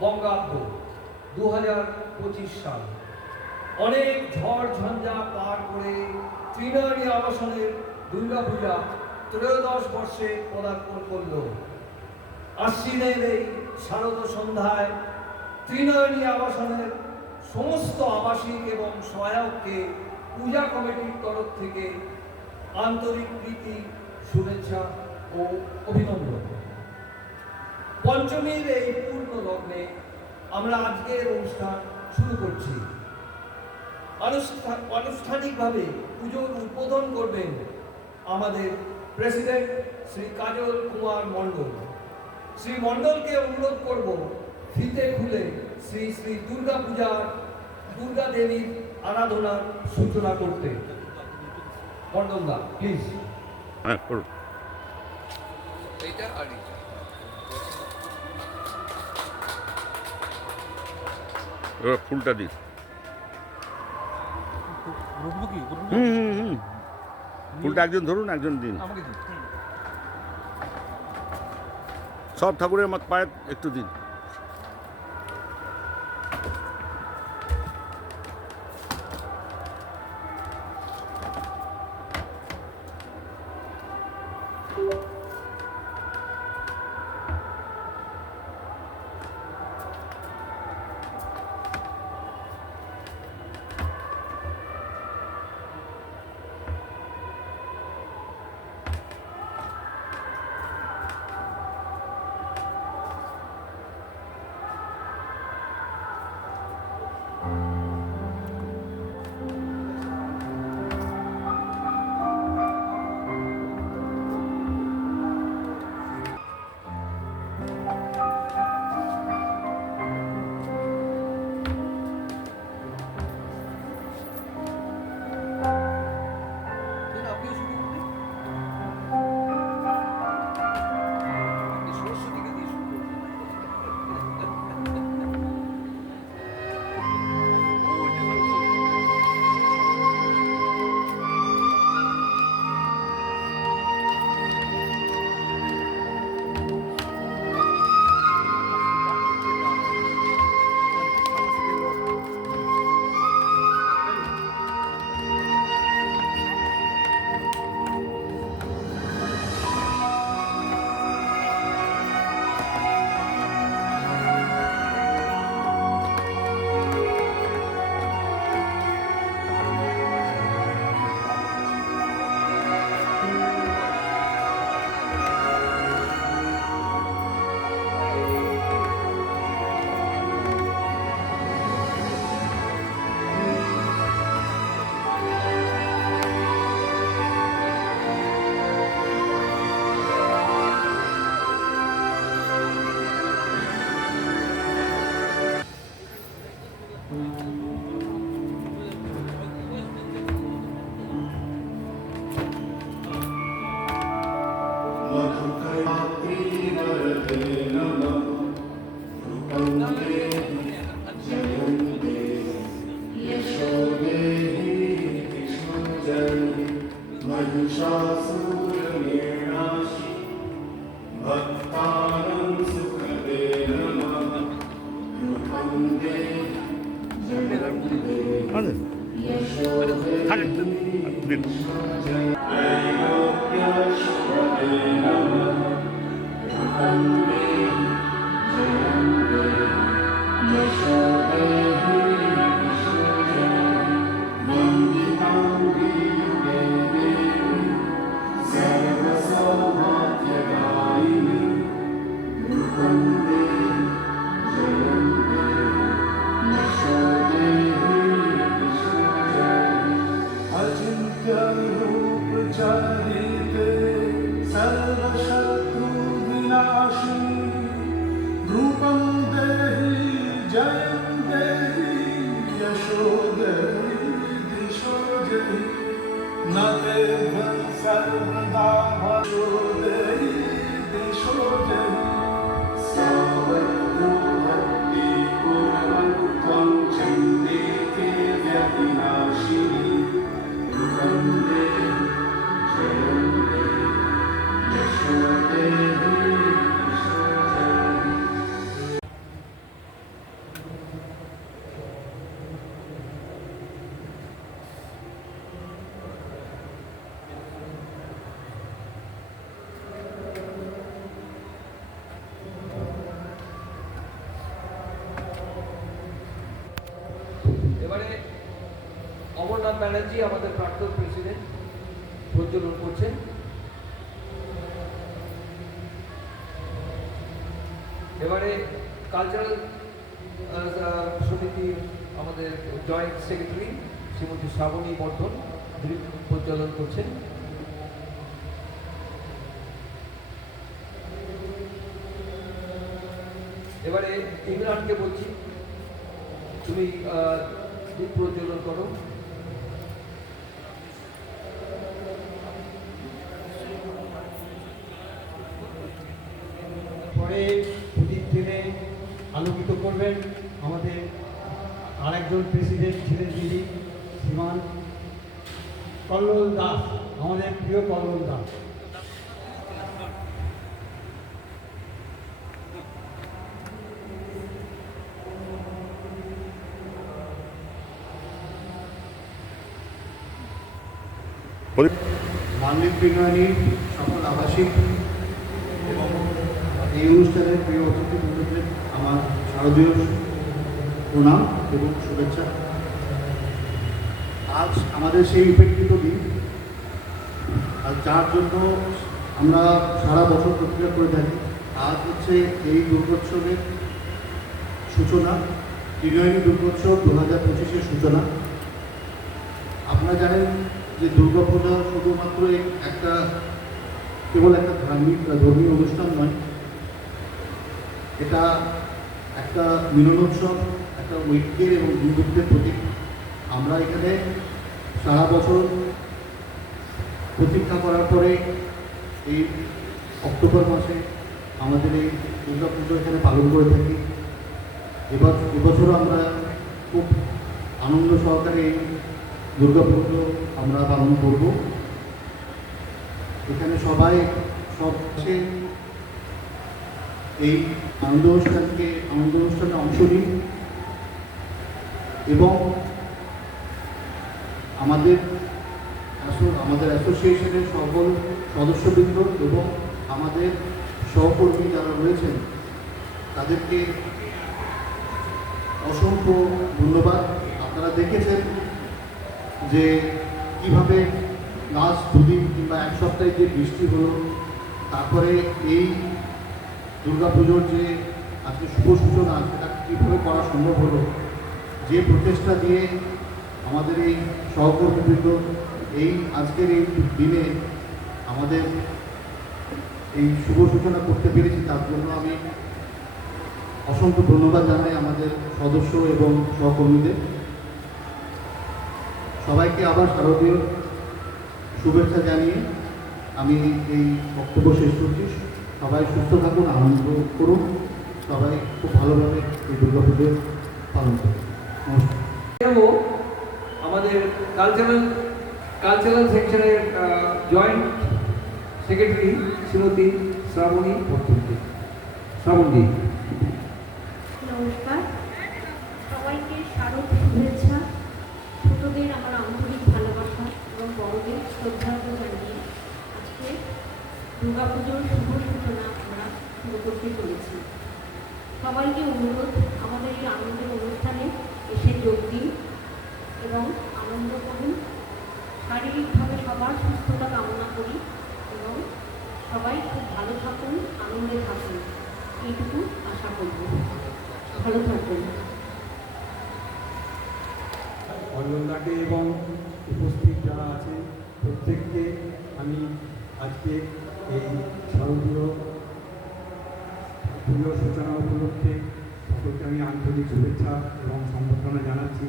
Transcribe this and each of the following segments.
বঙ্গাব্দ 2025 সাল। অনেক ঝড় ঝঞ্ঝা পার করে ত্রিনয়নী আবাসনের দুর্গাপূজা ত্রয়োদশ বর্ষে পদার্পণ করল। আশ্বিনের এই শারদ সন্ধ্যায় ত্রিনয়নী আবাসনের সমস্ত আবাসিক এবং সহায়ককে পূজা কমিটির তরফ থেকে আন্তরিক প্রীতি, শুভেচ্ছা ও অভিনন্দন। পঞ্চমীর এই পূর্ণ লগ্নে আমরা আজকের অনুষ্ঠান শুরু করছি। আনুষ্ঠানিকভাবে পুজোর উদ্বোধন করবেন আমাদের প্রেসিডেন্ট শ্রী কাজল কুমার মণ্ডল। শ্রী মণ্ডলকে অনুরোধ করব ফিতে খুলে শ্রী শ্রী দুর্গা দেবীর আরাধনার সূচনা করতে। মণ্ডলদা প্লিজ। হ্যাঁ, করুন। এবার ফুলটা দিন। ফুলটা একজন ধরুন, একজন দিন। সব ঠাকুরের পায়ে একটু দিন। পদ্মনাভ ব্যানার্জি আমাদের প্রাক্তন প্রেসিডেন্ট প্রজ্বলন করছেন। এবারে কালচারাল সমিতির আমাদের জয়েন্ট সেক্রেটারি শ্রীমতী শ্রাবণী বর্ধন প্রজ্বলন করছেন। এবারে ইমরানকে বলছি, তুমি দীপ প্রজ্বলন করো। পরে প্রদীপ টেনে আলোকিত করবেন আমাদের আরেকজন প্রেসিডেন্ট ছিলেন যিনি, শ্রীমান কল্লোল দাস, আমাদের প্রিয় কল্লোল দাস। মানবিক বিনয়নীর সকল আবাসিক এবং এই অনুষ্ঠানের প্রিয় অতিথিবৃন্দদের আমার শারদীয় প্রণাম এবং শুভেচ্ছা। আজ আমাদের সেই উপেক্ষিত দিন, আর যার জন্য আমরা সারা বছর প্রক্রিয়া করে থাকি। আজ হচ্ছে এই দুর্গোৎসবের সূচনা, বিনয়নী দুর্গোৎসব 2025-এর সূচনা। আপনারা জানেন যে দুর্গাপূজা শুধুমাত্র কেবল একটা ধর্মীয় অনুষ্ঠান নয়, এটা একটা মিলনোৎসব, একটা ঐক্যের এবং বন্ধুত্বের প্রতীক। আমরা এখানে সারা বছর প্রতীক্ষা করার পরে এই অক্টোবর মাসে আমাদের এই দুর্গাপুজো এখানে পালন করে থাকি। এবছরও আমরা খুব আনন্দ সহকারে এই দুর্গাপুজো আমরা পালন করব। এখানে সবাই সবচেয়ে এই আনন্দ অনুষ্ঠানে অংশ নিই এবং আমাদের অ্যাসোসিয়েশনের সকল সদস্যবৃন্দ এবং আমাদের সহকর্মী যারা রয়েছেন তাদেরকে অসংখ্য ধন্যবাদ। আপনারা দেখেছেন যে কীভাবে লাস্ট দুদিন কিংবা এক সপ্তাহে যে বৃষ্টি হলো, তারপরে এই দুর্গাপুজোর যে আজকে শুভ সূচনা সেটা কীভাবে করা সম্ভব হলো, যে প্রচেষ্টা দিয়ে আমাদের এই সহকর্মীবৃন্দ এই আজকের এই দিনে আমাদের এই শুভ সূচনা করতে পেরেছি, তার জন্য আমি অসংখ্য ধন্যবাদ জানাই আমাদের সদস্য এবং সহকর্মীদের। সবাইকে আবার শারদীয় শুভেচ্ছা জানিয়ে আমি এই বক্তব্য শেষ করছি। সবাই সুস্থ থাকুন, আনন্দ করুন, সবাই খুব ভালোভাবে এই দুর্গাপুজো পালন করুন। নমস্কার। আমাদের কালচারাল সেকশনের জয়েন্ট সেক্রেটারি শ্রীমতী শ্রাবণী বর্ধনকে। শ্রাবণী। নমস্কার, সবাইকে শারদ শুভেচ্ছা। ছোটদের আমার আন্তরিক ভালোবাসা এবং বড়দের শ্রদ্ধা জানিয়ে আজকে দুর্গাপুজোর শুভ সূচনা আমরা শুরু করতে চলেছি। সবাইকে অনুরোধ, আমাদের এই আনন্দের অনুষ্ঠানে এসে যোগ দিন এবং আনন্দ করুন। শারীরিকভাবে সবার সুস্থতা কামনা করি এবং সবাই খুব ভালো থাকুন, আনন্দে থাকুন, এইটুকু আশা করব। ভালো থাকবেন। অন্যদাকে এবং উপস্থিত যারা আছেন প্রত্যেককে আমি আজকে এই শারদীয় পুজোর সূচনা উপলক্ষে সকলকে আমি আন্তরিক শুভেচ্ছা এবং সম্বর্ধনা জানাচ্ছি।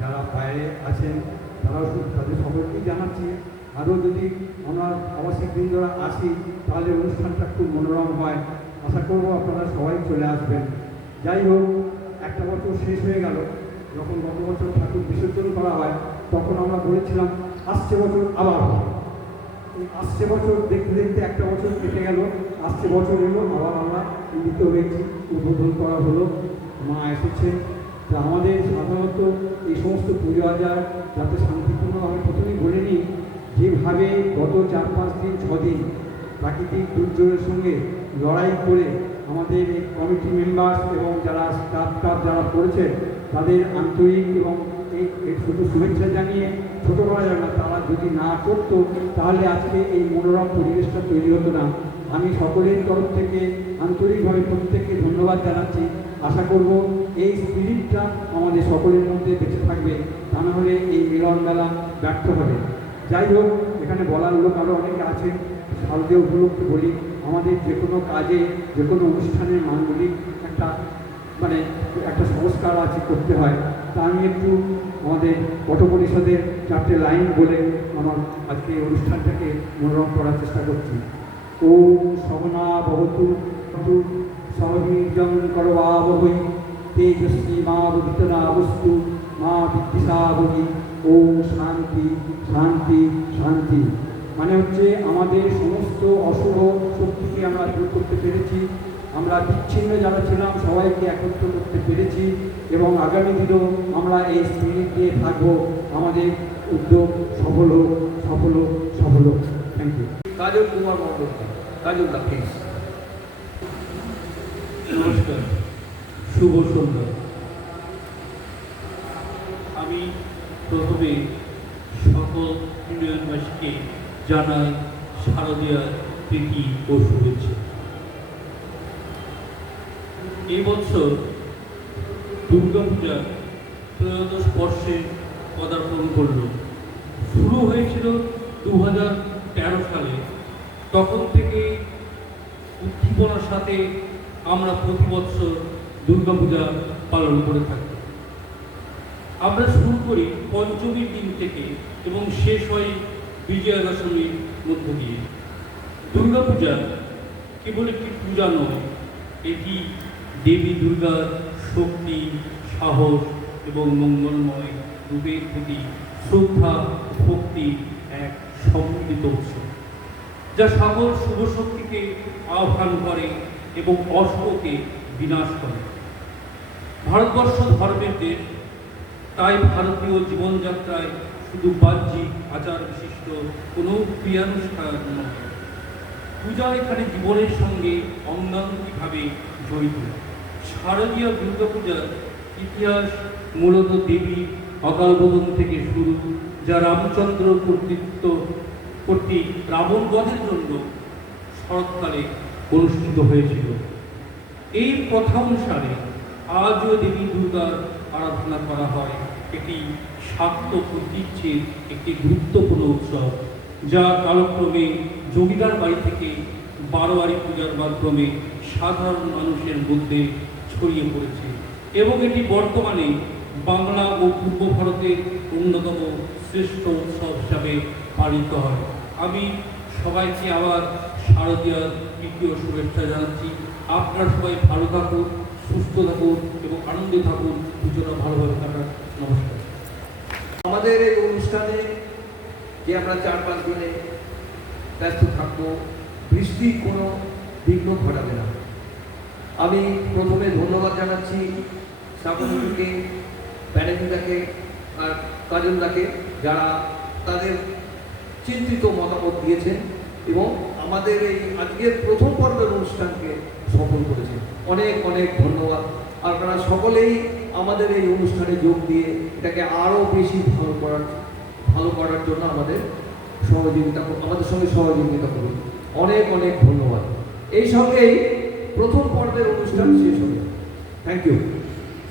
যারা বাইরে আছেন তাদের সকলকেই জানাচ্ছি। আরও যদি আমার আবাসিক বৃন্দরা আসি তাহলে অনুষ্ঠানটা খুব মনোরম হয়। আশা করব আপনারা সবাই চলে আসবেন। যাই হোক, একটা বছর শেষ হয়ে গেল। যখন গত বছর ঠাকুর বিসর্জন করা হয় তখন আমরা বলেছিলাম আসছে বছর আবার হবে। এই আসছে বছর দেখতে দেখতে একটা বছর কেটে গেল, আসছে বছর এলো, আবার আমরা মিলিত হয়েছি, উদ্বোধন করা হলো, মা এসেছেন। তা আমাদের সাধারণত এই সমস্ত পুজো আচার যাতে শান্তিপূর্ণ, আমি প্রথমেই বলে নিই, যেভাবে গত 4-5 দিন 6 দিন প্রাকৃতিক দুর্যোগের সঙ্গে লড়াই করে আমাদের এই কমিটি মেম্বার এবং যারা স্টাফ যারা করেছে তাদের আন্তরিক এবং এই শুধু শুভেচ্ছা জানিয়ে ছোটো করা যাবে না, তারা যদি না করতো তাহলে আজকে এই মনোরম পরিবেশটা তৈরি হতো না। আমি সকলের তরফ থেকে আন্তরিকভাবে প্রত্যেককে ধন্যবাদ জানাচ্ছি। আশা করব এই স্পিরিটটা আমাদের সকলের মধ্যে বেঁচে থাকবে, তা না হলে এই মিলন মেলা ব্যর্থ হবে। যাই হোক, এখানে বলার লোক আরও অনেকে আছেন। শারদীয় উপলক্ষে বলি, আমাদের যে কোনো কাজে, যে কোনো অনুষ্ঠানের মাঙ্গলিক একটা সংস্কার আছে, করতে হয়। তা আমি একটু আমাদের পট পরিষদের 4টে লাইন বলে আমার আজকে অনুষ্ঠানটাকে মনোরম করার চেষ্টা করছি। ওম সহনা ভবতু সহবীর্যং করবাবহৈ তেজস্বী মা বদিতনাবস্তু মা বিদ্বিষাবহৈ। ওম শান্তি শান্তি শান্তি। মানে হচ্ছে আমাদের সমস্ত অশুভ শক্তিকে আমরা দূর করতে পেরেছি, আমরা বিচ্ছিন্ন যারা ছিলাম সবাইকে একত্র করতে পেরেছি, এবং আগামী দিনেও আমরা এই স্পিরিট দিয়ে থাকবো। আমাদের উদ্যোগ সফল হোক, সফল হোক, সফল হোক। Thank you. Kajal Kumar Mondal, Kajal da please. নমস্কার, শুভ সন্ধ্যা। আমি প্রথমে সকল ইউনিয়নবাসীকে জানাই শারদীয়ার প্রীতি ও শুভেচ্ছা। এবছর দুর্গাপূজা ত্রয়োদশ বর্ষে পদার্পণ করল। শুরু হয়েছিল 2013 সালে। তখন থেকে উদ্দীপনার সাথে আমরা প্রতি বছর দুর্গাপূজা পালন করে থাকি। আমরা শুরু করি পঞ্চমীর দিন থেকে এবং শেষ হয় বিজয়া দশমীর মধ্য দিয়ে। দুর্গাপূজা কেবল একটি পূজা নয়, এটি দেবী দুর্গার শক্তি, সাহস এবং মঙ্গলময় রূপের প্রতি শ্রদ্ধা ও ভক্তি এক সম্মিলিত উৎসব, যা সকল শুভ শক্তিকে আহ্বান করে এবং অশুভকে বিনাশ করে। ভারতবর্ষ ধর্মের দেশ, তাই ভারতীয় জীবনযাত্রায় শুধু বাহ্যিক আচার বিশিষ্ট কোনো ক্রিয়ানুষ্ঠান নয়, পূজা এখানে জীবনের সঙ্গে অঙ্গাঙ্গিভাবে জড়িত। শারদীয় দুর্গাপূজার ইতিহাস মূলত দেবী অকালবোধন থেকে শুরু, যা রামচন্দ্র কর্তৃক রাবণ বধের জন্য শরৎকালে অনুষ্ঠিত হয়েছিল। এই প্রথা অনুসারে আজও দেবী দুর্গার আরাধনা করা হয়। এটি শাক্ত ঐতিহ্যের একটি গুরুত্বপূর্ণ উৎসব, যা কালক্রমে জমিদার বাড়ি থেকে বারোয়ারি পূজার মাধ্যমে সাধারণ মানুষের মধ্যে ছড়িয়ে পড়েছে এবং এটি বর্তমানে বাংলা ও পূর্ব ভারতের অন্যতম শ্রেষ্ঠ উৎসব হিসাবে পালিত হয়। আমি সবাইকে আবার শারদীয়ার তৃতীয় শুভেচ্ছা জানাচ্ছি। আপনারা সবাই ভালো থাকুন, সুস্থ থাকুন এবং আনন্দে থাকুন, পুজোটা ভালোভাবে কাটান। নমস্কার। আমাদের এই অনুষ্ঠানে যে আমরা 4-5 দিনে ব্যস্ত থাকবো, বৃষ্টির কোনো বিঘ্ন ঘটাবে না। আমি প্রথমে ধন্যবাদ জানাচ্ছি শ্রাবণীকে, প্যানেলিদাকে আর কাজলদাকে, যারা তাদের চিন্তিত মতামত দিয়েছেন এবং আমাদের এই আজকের প্রথম পর্বের অনুষ্ঠানকে সফল করেছেন। অনেক অনেক ধন্যবাদ। আপনারা সকলেই আমাদের এই অনুষ্ঠানে যোগ দিয়ে এটাকে আরও বেশি ভালো করার জন্য আমাদের সঙ্গে সহযোগিতা করুন। অনেক অনেক ধন্যবাদ। এই সঙ্গেই প্রথম পর্বের অনুষ্ঠান শেষ হবে। Thank you.